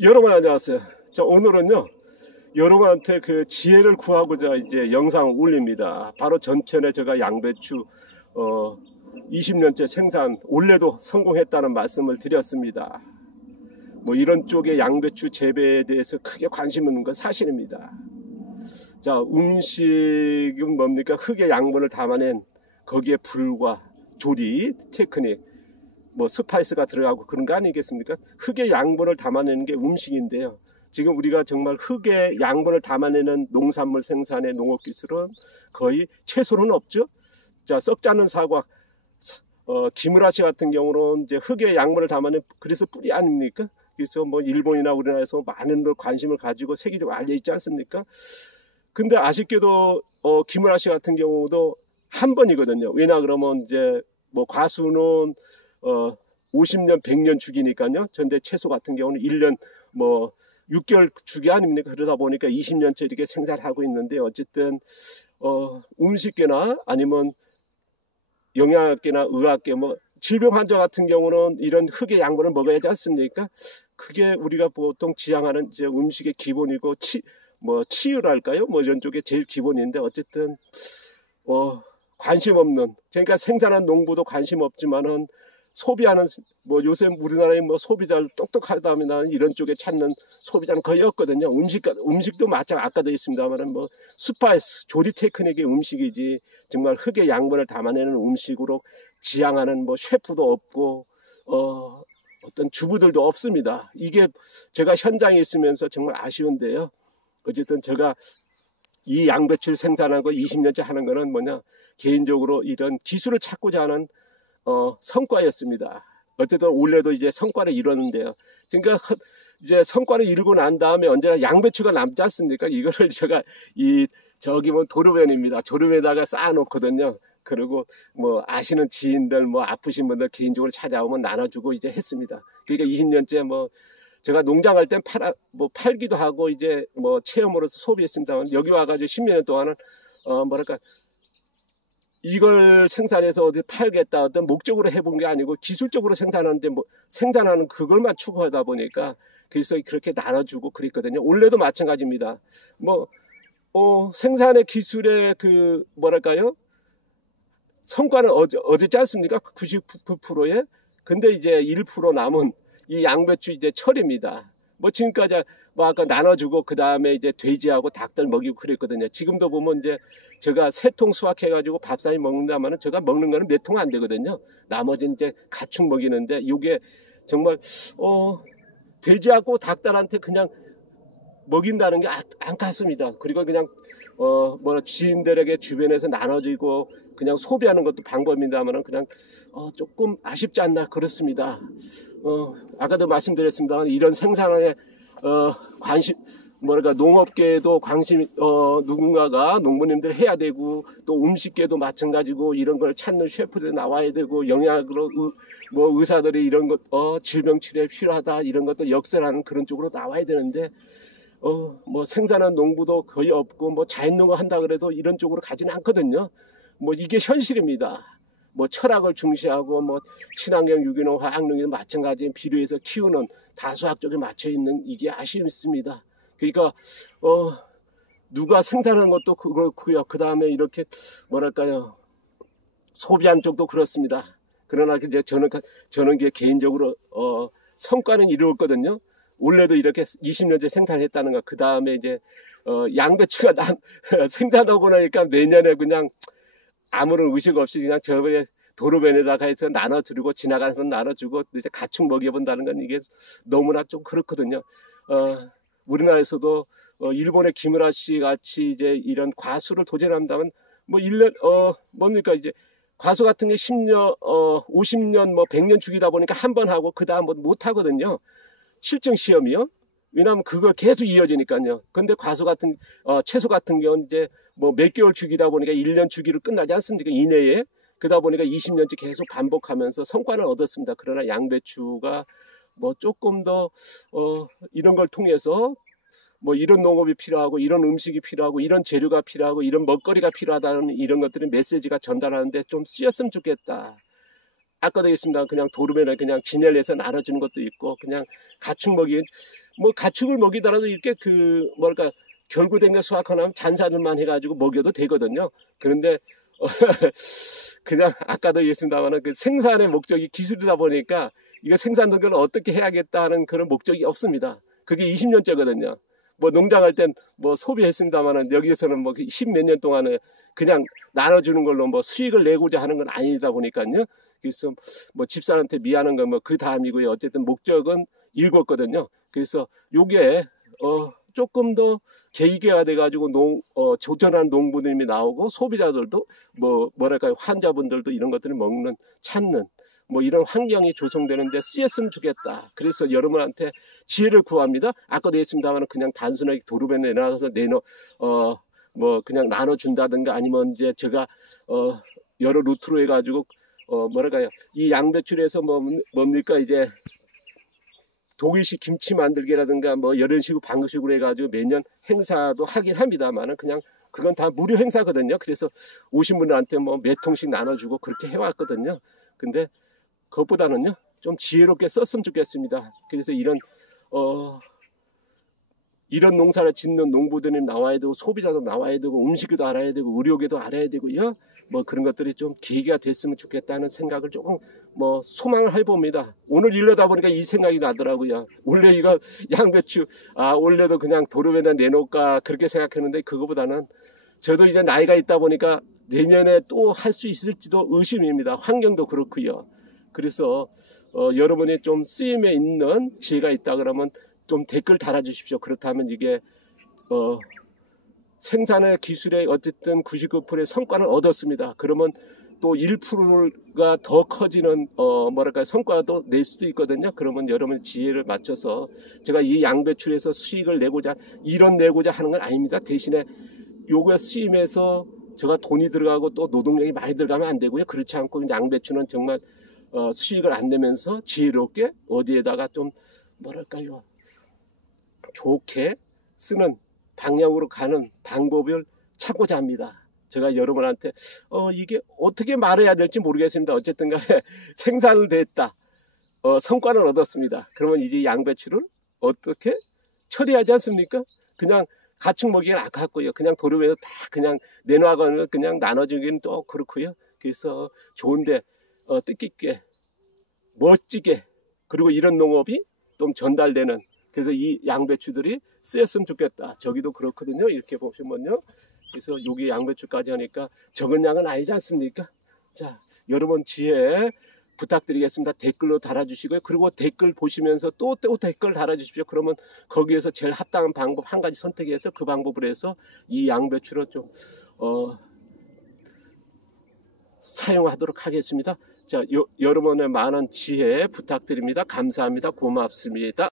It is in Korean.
여러분 안녕하세요. 자, 오늘은요 여러분한테 그 지혜를 구하고자 이제 영상 올립니다. 바로 전편에 제가 양배추 20년째 생산 올해도 성공했다는 말씀을 드렸습니다. 뭐 이런 쪽의 양배추 재배에 대해서 크게 관심 있는 건 사실입니다. 자, 음식은 뭡니까? 흙의 양분을 담아낸 거기에 불과 조리 테크닉, 뭐 스파이스가 들어가고 그런 거 아니겠습니까? 흙의 양분을 담아내는 게 음식인데요. 지금 우리가 정말 흙의 양분을 담아내는 농산물 생산의 농업기술은 거의 채소는 없죠. 자, 썩지 않은 사과, 기무라 씨 같은 경우는 이제 흙의 양분을 담아낸 그래서 뿌리 아닙니까? 그래서 뭐 일본이나 우리나라에서 많은 관심을 가지고 세계적으로 알려 있지 않습니까? 근데 아쉽게도 기무라 씨 같은 경우도 한 번이거든요. 왜냐 그러면 이제 뭐 과수는 50년, 100년 주기니까요. 전대 채소 같은 경우는 1년 뭐 6개월 주기 아닙니까? 그러다 보니까 20년째 이렇게 생산하고 있는데 어쨌든 음식계나 아니면 영양학계나 의학계 뭐 질병 환자 같은 경우는 이런 흙의 양분을 먹어야 하지 않습니까? 그게 우리가 보통 지향하는 이제 음식의 기본이고 치유랄까요? 뭐 이런 쪽에 제일 기본인데 어쨌든 관심 없는, 그러니까 생산한 농부도 관심 없지만은 소비하는, 뭐 요새 우리나라의 뭐 소비자를 똑똑하다면 이런 쪽에 찾는 소비자는 거의 없거든요. 음식도 마찬가지, 아까도 있습니다만은 뭐 스파이스, 조리 테크닉의 음식이지 정말 흙의 양분을 담아내는 음식으로 지향하는 뭐 셰프도 없고 어떤 주부들도 없습니다. 이게 제가 현장에 있으면서 정말 아쉬운데요. 어쨌든 제가 이 양배추를 생산한 거 20년째 하는 거는 뭐냐, 개인적으로 이런 기술을 찾고자 하는 성과였습니다. 어쨌든 올해도 이제 성과를 이뤘는데요. 그러니까 이제 성과를 이루고 난 다음에 언제나 양배추가 남지 않습니까? 이거를 제가 저기 뭐 도르변입니다. 도르변에다가 쌓아놓거든요. 그리고 뭐 아시는 지인들, 뭐 아프신 분들 개인적으로 찾아오면 나눠주고 이제 했습니다. 그러니까 20년째 뭐 제가 농장 갈 땐 팔기도 하고 이제 뭐 체험으로서 소비했습니다만 여기 와가지고 10년 동안은 뭐랄까, 이걸 생산해서 어디 팔겠다 어떤 목적으로 해본 게 아니고 기술적으로 생산하는데 뭐 생산하는 그걸만 추구하다 보니까 그래서 그렇게 나눠주고 그랬거든요. 올해도 마찬가지입니다. 뭐 생산의 기술의 그 뭐랄까요, 성과는 얻었지 않습니까? 99%에. 근데 이제 1% 남은 이 양배추 이제 철입니다. 뭐 지금까지 뭐 아까 나눠주고 그 다음에 이제 돼지하고 닭들 먹이고 그랬거든요. 지금도 보면 이제 제가 3통 수확해가지고 밥상에 먹는다면은 제가 먹는 거는 몇 통 안 되거든요. 나머지는 이제 가축 먹이는데 이게 정말 돼지하고 닭들한테 그냥 먹인다는 게 안타깝습니다. 그리고 그냥 지인들에게 주변에서 나눠주고 그냥 소비하는 것도 방법입니다만은 그냥 조금 아쉽지 않나 그렇습니다. 아까도 말씀드렸습니다만 이런 생산에 관심, 뭐랄까, 농업계에도 관심, 누군가가 농부님들 해야 되고 또 음식계도 마찬가지고 이런 걸 찾는 셰프들이 나와야 되고 영양으로 뭐 의사들이 이런 것 질병 치료에 필요하다 이런 것도 역설하는 그런 쪽으로 나와야 되는데 뭐 생산한 농부도 거의 없고 뭐 자연농업 한다 그래도 이런 쪽으로 가지는 않거든요. 뭐 이게 현실입니다. 뭐 철학을 중시하고 뭐 친환경 유기농 화학농이도 마찬가지 비료에서 키우는 다수학 쪽에 맞춰 있는 이게 아쉽습니다. 그러니까 누가 생산하는 것도 그렇고요. 그 다음에 이렇게 뭐랄까요, 소비한 쪽도 그렇습니다. 그러나 이제 저는 개인적으로 성과는 이루었거든요. 올해도 이렇게 20년째 생산했다는 거. 그 다음에 이제 양배추가 생산하고 나니까 내년에 그냥 아무런 의식 없이 그냥 저번에 도로변에다가 해서 나눠주고 지나가면서 나눠주고 이제 가축 먹여본다는 건 이게 너무나 좀 그렇거든요. 우리나라에서도 일본의 기무라 씨 같이 이제 이런 과수를 도전한다면 뭐 1년 뭡니까, 이제 과수 같은 게 10년 50년 뭐 100년 주기다 보니까 한 번 하고 그 다음 못 하거든요. 실증 시험이요. 왜냐하면 그거 계속 이어지니까요. 근데 과수 같은 채소 같은 경우는 이제 뭐 몇 개월 주기다 보니까 1년 주기로 끝나지 않습니까? 이내에. 그러다 보니까 20년째 계속 반복하면서 성과를 얻었습니다. 그러나 양배추가 뭐 조금 더 이런 걸 통해서 뭐 이런 농업이 필요하고 이런 음식이 필요하고 이런 재료가 필요하고 이런 먹거리가 필요하다는 이런 것들은 메시지가 전달하는데 좀 쓰였으면 좋겠다. 아까도 했습니다. 그냥 도르면을 그냥 진열해서 나눠주는 것도 있고, 그냥 가축 먹이, 뭐 가축을 먹이더라도 이렇게 뭐랄까, 결구된 수확하면 잔사들만 해가지고 먹여도 되거든요. 그런데, 그냥 아까도 얘기했습니다만 그 생산의 목적이 기술이다 보니까 이거 생산 등급을 어떻게 해야겠다 하는 그런 목적이 없습니다. 그게 20년째거든요. 뭐 농장할 땐 뭐 소비했습니다만은 여기에서는 뭐 10몇 년 동안에 그냥 나눠주는 걸로 뭐 수익을 내고자 하는 건 아니다 보니까요. 그래서 뭐 집사한테 미안한 건 뭐 그 다음이고요. 어쨌든 목적은 읽었거든요. 그래서 요게 조금 더 계기가 돼가지고 조전한 농부님이 나오고 소비자들도 뭐랄까요, 환자분들도 이런 것들을 찾는 뭐 이런 환경이 조성되는데 쓰였으면 좋겠다. 그래서 여러분한테 지혜를 구합니다. 아까도 했습니다만 그냥 단순하게 도르변 내놔서 뭐 그냥 나눠준다든가 아니면 이제 제가 여러 루트로 해가지고 뭐랄까요, 이 양배추에서 뭡니까 이제 독일식 김치 만들기라든가 뭐 이런 식으로 방식으로 해가지고 매년 행사도 하긴 합니다만은 그냥 그건 다 무료 행사거든요. 그래서 오신 분들한테 뭐 몇 통씩 나눠주고 그렇게 해왔거든요. 근데 그것보다는요 좀 지혜롭게 썼으면 좋겠습니다. 그래서 이런 농사를 짓는 농부들이 나와야 되고 소비자도 나와야 되고 음식도 알아야 되고 의료계도 알아야 되고요. 뭐 그런 것들이 좀 계기가 됐으면 좋겠다는 생각을 조금 뭐 소망을 해봅니다. 오늘 이러다 보니까 이 생각이 나더라고요. 원래 이거 양배추 원래도 그냥 도로에다 내놓을까 그렇게 생각했는데 그거보다는 저도 이제 나이가 있다 보니까 내년에 또 할 수 있을지도 의심입니다. 환경도 그렇고요. 그래서 여러분이 좀 쓰임에 있는 지혜가 있다 그러면 좀 댓글 달아주십시오. 그렇다면 이게 생산의 기술의 어쨌든 99%의 성과를 얻었습니다. 그러면 또 1%가 더 커지는 뭐랄까 성과도 낼 수도 있거든요. 그러면 여러분 지혜를 맞춰서 제가 이 양배추에서 수익을 내고자 하는 건 아닙니다. 대신에 요거 쓰임에서 제가 돈이 들어가고 또 노동력이 많이 들어가면 안 되고요. 그렇지 않고 양배추는 정말 수익을 안 내면서 지혜롭게 어디에다가 좀 뭐랄까요, 좋게 쓰는 방향으로 가는 방법을 찾고자 합니다. 제가 여러분한테 이게 어떻게 말해야 될지 모르겠습니다. 어쨌든 간에 생산을 됐다. 성과를 얻었습니다. 그러면 이제 양배추를 어떻게 처리하지 않습니까? 그냥 가축 먹이는 아깝고요. 그냥 도로에서 다 그냥 내놔가는 그냥 나눠주기는 또 그렇고요. 그래서 좋은데 뜻깊게 멋지게 그리고 이런 농업이 좀 전달되는, 그래서 이 양배추들이 쓰였으면 좋겠다. 저기도 그렇거든요. 이렇게 보시면요. 그래서 여기 양배추까지 하니까 적은 양은 아니지 않습니까? 자, 여러분 지혜 부탁드리겠습니다. 댓글로 달아주시고요. 그리고 댓글 보시면서 또 댓글 달아주십시오. 그러면 거기에서 제일 합당한 방법 한 가지 선택해서 그 방법을 해서 이 양배추를 좀 사용하도록 하겠습니다. 자, 여러분의 많은 지혜 부탁드립니다. 감사합니다. 고맙습니다.